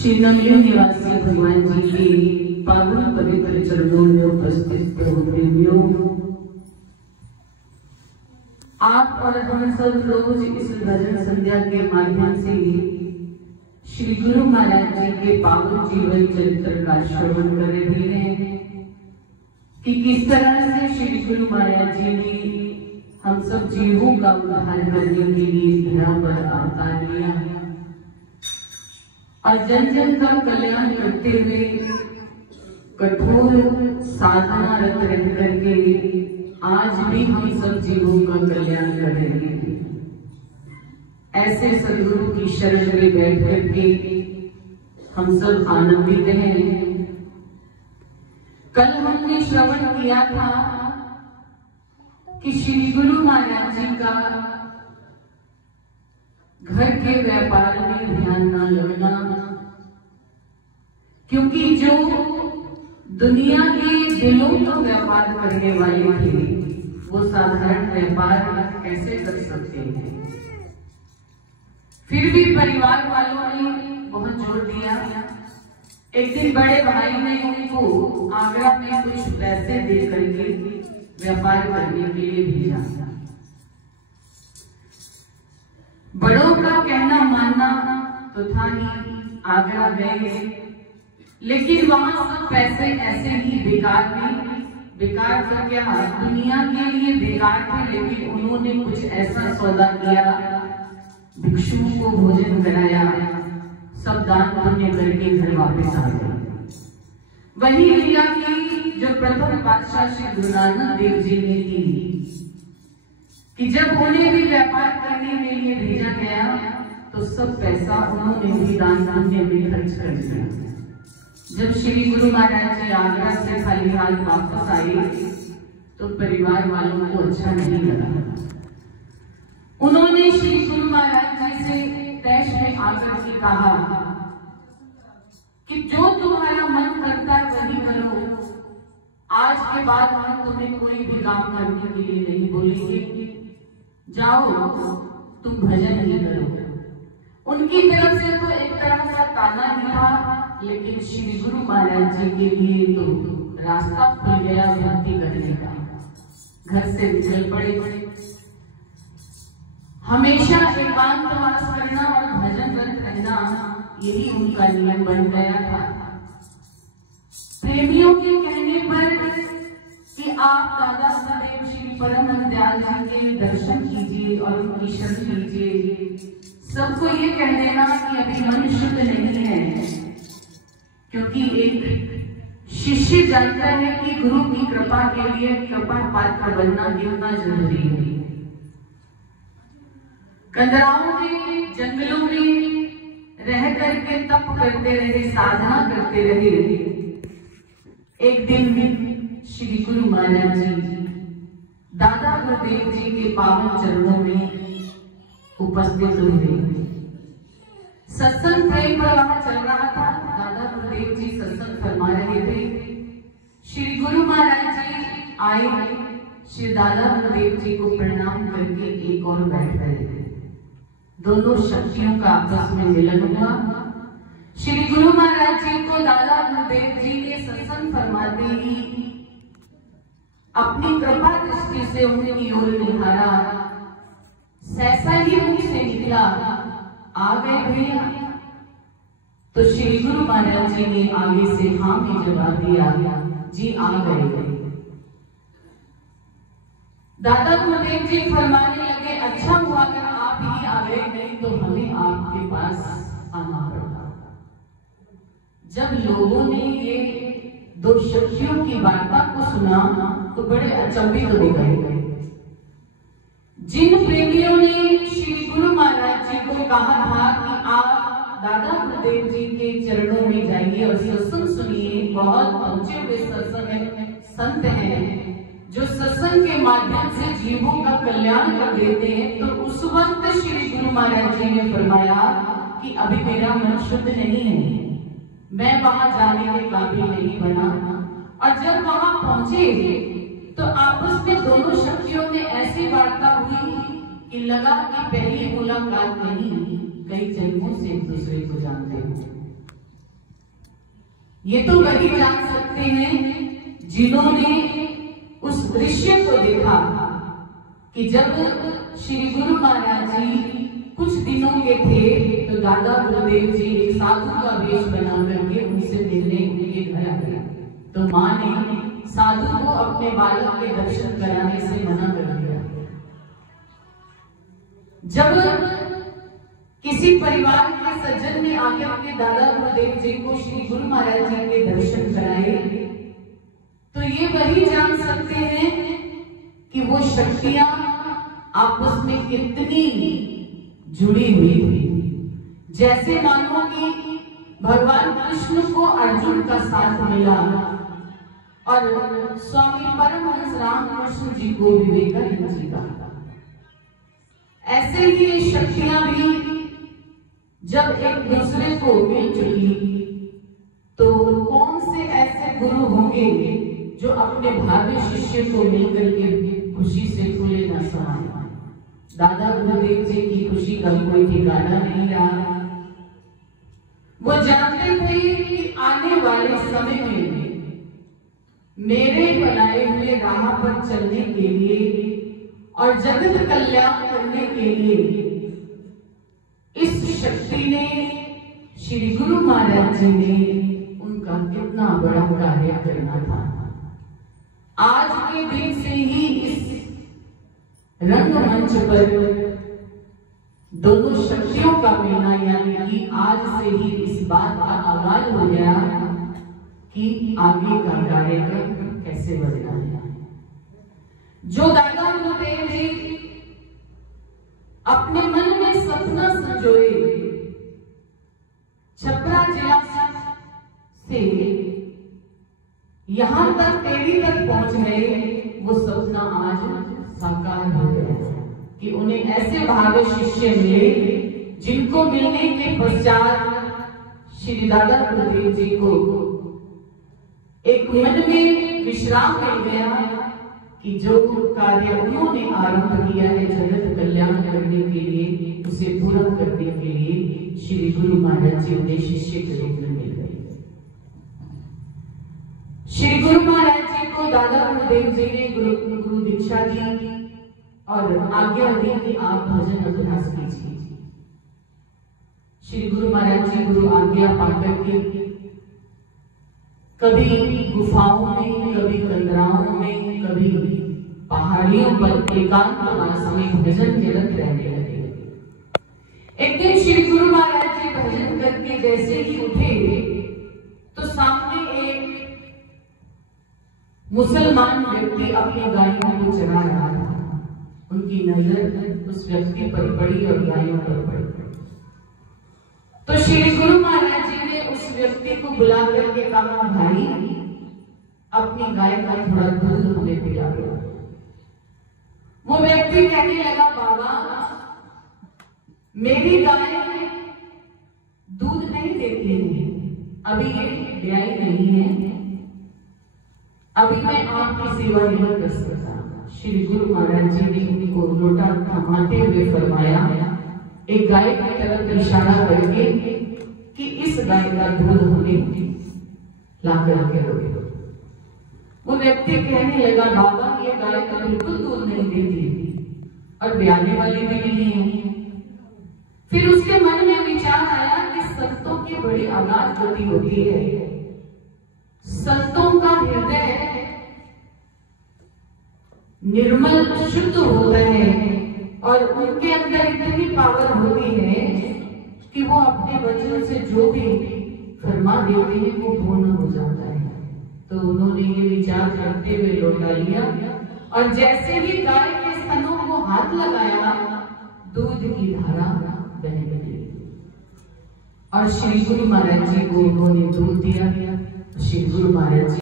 श्री नवयुग निवासी भगवान जी के पावन पवित्र चरणों में उपस्थित प्रभु प्रेमियों, आप और हम सब रोज इस भजन संध्या के माध्यम से श्री गुरु महाराज जी के पावन जीवन चरित्र का श्रवण कर रहे हैं कि किस तरह से श्री गुरु महाराज जी ने हम सब जीवों का उद्धार करने के लिए धरा पर अवतार लिया और जन जन का कल्याण करते हुए कठोर साधना रत रह करके आज भी हम सब जीवों का कल्याण कर रहे हैं। ऐसे सदगुरु की शरण में बैठ करके हम सब आनंदित हैं। कल हमने श्रवण किया था कि श्री गुरु महाराज जी का घर के व्यापार में ध्यान न लगना, क्योंकि जो दुनिया के दिलों का व्यापार करने वाले थे वो साधारण व्यापार कैसे कर सकते हैं। फिर भी परिवार वालों ने बहुत जोर दिया। एक दिन बड़े भाई ने उनको आगरा में कुछ पैसे दे करके व्यापार करने के लिए भेजा। बड़ों का कहना मानना तो था ही, आगरा गए, लेकिन वहां सब पैसे ऐसे ही बेकार थे। बेकार तो क्या, दुनिया के लिए बेकार थे, लेकिन उन्होंने कुछ ऐसा सौदा किया, भिक्षुओं को भोजन कराया, सब दान पुण्य करके घर वापस आ गए। वही लीला की जो प्रथम पातशाह श्री गुरु नानक देव जी ने की कि जब उन्हें भी व्यापार करने के लिए भेजा गया तो सब पैसा उन्होंने भी दान पुण्य में खर्च कर दिया। जब श्री गुरु महाराज जी आगरा से खाली हाथ वापस आए तो परिवार वालों को अच्छा नहीं लगा। उन्होंने श्री गुरु महाराज जी से तैश में आकर के कहा कि जो तुम्हारा मन करता है वही करो, आज के बाद हम तुम्हें कोई भी काम करने के लिए नहीं बोलेंगे, जाओ तुम भजन ही करो। उनकी तरफ से तो एक तरह का ताना ही था, लेकिन श्री गुरु महाराज जी के लिए तो रास्ता खुल गया भक्ति करने का। घर से निकल पड़े। हमेशा एकांतवास करना और भजन करते रहना, यही उनका नियम बन गया था। प्रेमियों के कहने पर कि आप दादा सदैव श्री परम दयाल जी के दर्शन कीजिए और उनकी शरण लीजिए, सबको ये कह देना कि अभी मन शुद्ध नहीं है, क्योंकि एक शिष्य जानता है कि गुरु की कृपा के लिए कृपा पात्र बनना कितना जरूरी है। कंदराओं में, जंगलों में रह करके तप करते रहे, साधना करते रहे। एक दिन श्री गुरु महाराज जी दादा गुरुदेव जी के पावन चरणों में उपस्थित हुए। सत्संग प्रेम प्रवाह चल रहा था। दादा गुरुदेव जी सत्संग फरमा रहे थे। श्री गुरु महाराज जी आए, श्री दादा गुरुदेव जी को प्रणाम करके एक और बैठ गए। दोनों शक्तियों का आपस में मिलन हुआ। श्री गुरु महाराज जी को दादा गुरुदेव जी ने सत्संग फरमाते ही अपनी कृपा दृष्टि से उनकी ओर निहारा। सहसा ही मुख से निकला, आ गए भैया। तो श्री गुरु महाराज जी ने आगे से हाँ में जवाब दिया, जी आ गए। दादा गुरुदेव जी फरमाने लगे, अच्छा हुआ अगर आप ही आ गए, नहीं तो हमें आपके पास आना पड़ा। जब लोगों ने ये दो शक्तियों की वार्ता को सुना तो बड़े अचंभित हो गए। जिन प्रेमियों ने श्री गुरु महाराज जी को कहा था कि आप दादा गुरुदेव जी के चरणों में जाइए और सत्संग सुनिए, बहुत पहुंचे हुए सत्संग संत हैं जो सत्संग के माध्यम से जीवों का कल्याण कर देते हैं, तो उस वक्त श्री गुरु महाराज जी ने फरमाया कि अभी मेरा मन शुद्ध नहीं है, मैं वहां जाने के काबिल नहीं बना। और जब वहां पहुंचे तो आपस में दोनों शक्तियों में ऐसी वार्ता हुई कि लगा कि पहली मुलाकात नहीं, कई जन्मों से एक दूसरे को जानते हैं। ये तो वही जान सकते हैं जिन्होंने उस दृश्य को देखा कि जब श्री गुरु महाराज जी कुछ दिनों के थे तो दादा गुरुदेव जी एक साधु का वेश बना करके उनसे मिलने उनके घर आ गए। तो माँ ने साधु को अपने बालक के दर्शन कराने से मना कर दिया। जब किसी परिवार के सज्जन ने आगे अपने दादा गुरुदेव जी को श्री गुरु महाराज जी के दर्शन कराए तो ये वही जान सकते हैं कि वो शक्तियां आपस में कितनी जुड़ी हुई थी। जैसे मानो कि भगवान कृष्ण को अर्जुन का साथ मिला और स्वामी परमहंस रामकृष्ण जी को विवेकानंद जी का, ऐसे ही ये शक्तियां भी जब एक दूसरे को मिल चुकी तो कौन से ऐसे गुरु होंगे जो अपने भावी शिष्य को मिलकर के खुशी से खुले न समाये। दादा गुरुदेव जी की खुशी का कोई ठिकाना नहीं रहा। वो जानते थे कि आने वाले समय में मेरे बनाए हुए राह पर चलने के लिए और जगत कल्याण करने के लिए इस शक्ति ने, श्री गुरु महाराज जी ने उनका कितना बड़ा कार्य करना था। आज के दिन से ही इस रंगमंच पर दोनों शक्तियों का मिलना, यानी कि आज से ही इस बात का आगाज हो गया कि आगे का कार्यक्रम कैसे बढ़ना है। जो दादा गुरुदेव जी अपने मन में सपना संजोए छपरा जिला से यहां तक टेढ़ी तक पहुंच गए, वो सपना आज साकार हो गया कि उन्हें ऐसे भावे शिष्य मिले जिनको मिलने के पश्चात श्री दादा गुरुदेव जी को एक मन में विश्राम मिल गया कि जो कार्य उन्होंने आरंभ किया है जगत कल्याण करने के लिए, उसे पूरा करने के लिए श्री गुरु महाराज जी उन्हें शिष्य के रूप में मिल गए। श्री गुरु महाराज जी को दादा गुरुदेव जी ने गुरु दीक्षा दी और आज्ञा दी कि आप भजन अभ्यास कीजिए। श्री गुरु महाराज जी गुरु आज्ञा पाकर के कभी गुफाओं में, कभी कंदराओं में, कभी पहाड़ियों पर एकांतवास में भजन निरत रहने लगे। एक दिन श्री गुरु महाराज जी भजन करके जैसे ही उठे तो सामने एक मुसलमान व्यक्ति अपनी गायों को चरा रहा था। उनकी नजर उस व्यक्ति पर पड़ी और गायों पर पड़ी। तो श्री गुरु महाराज जी ने उस व्यक्ति को बुला करके कहा, भाई अपनी गाय का थोड़ा दूध हमें पिला दो। वो व्यक्ति कहने लगा, बाबा मेरी गाय दूध नहीं देती है, अभी ये ब्याई नहीं है, अभी मैं आपकी सेवा नहीं कर सकता। श्री गुरु महाराज जी ने उनको लोटा थमाते हुए फरमाया, एक गाय की तरफ इशारा करके कि इस गाय का दूध हमें ला करके दो। वो व्यक्ति कहने लगा, बाबा ये गाय तो बिल्कुल दूध नहीं देती और ब्याने वाली भी नहीं है। फिर उसके मन में विचार आया कि संतों की बड़ी अगाध गति होती है, संतों का हृदय निर्मल शुद्ध होता है और उनके अंदर इतनी पावर होती है कि वो अपने वचन से जो भी फरमा देते हैं वो पूर्ण हो जाता है। तो उन्होंने ये विचार करते हुए लौटा लिया और जैसे ही गाय के स्तनों को हाथ लगाया, दूध की धारा बह गई और श्री गुरु महाराज जी को उन्होंने दूध दिया। श्री गुरु महाराज जी